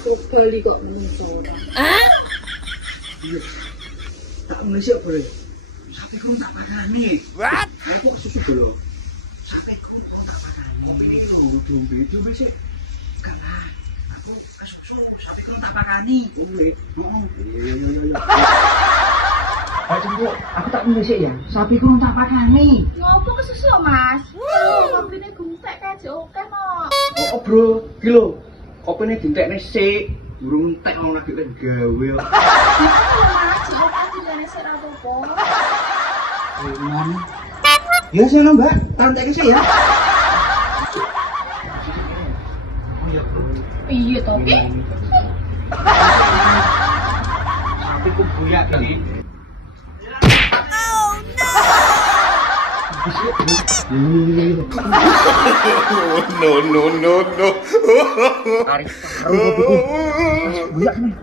sampai bali kok menungso. Ah? Iya. Tak ngesek boleh. Sampai kau tak pakani. What? Nah, kok susu dulu. Sampai kau tak pakani. Kopi ini lo dombe itu besok. Karena aku susu sampai kau tak pakani. Boleh. Ayo tunggu, aku tak ngesek ya. Sampai kau tak pakani. Ngopo kesusu, Mas? Kopine guntek kae jek oke kok. Oh, bro, kilo. Kopine dintekne sik, durung entek ono lagi gawe. Mas, jek oke dene sik ra apa-apa. Aman. Ya sana, Mbak. Tantek sik ya. Iya to, Ki? Sampai ku buyak kali. No, no, no, no. Tarik. Buyak nih.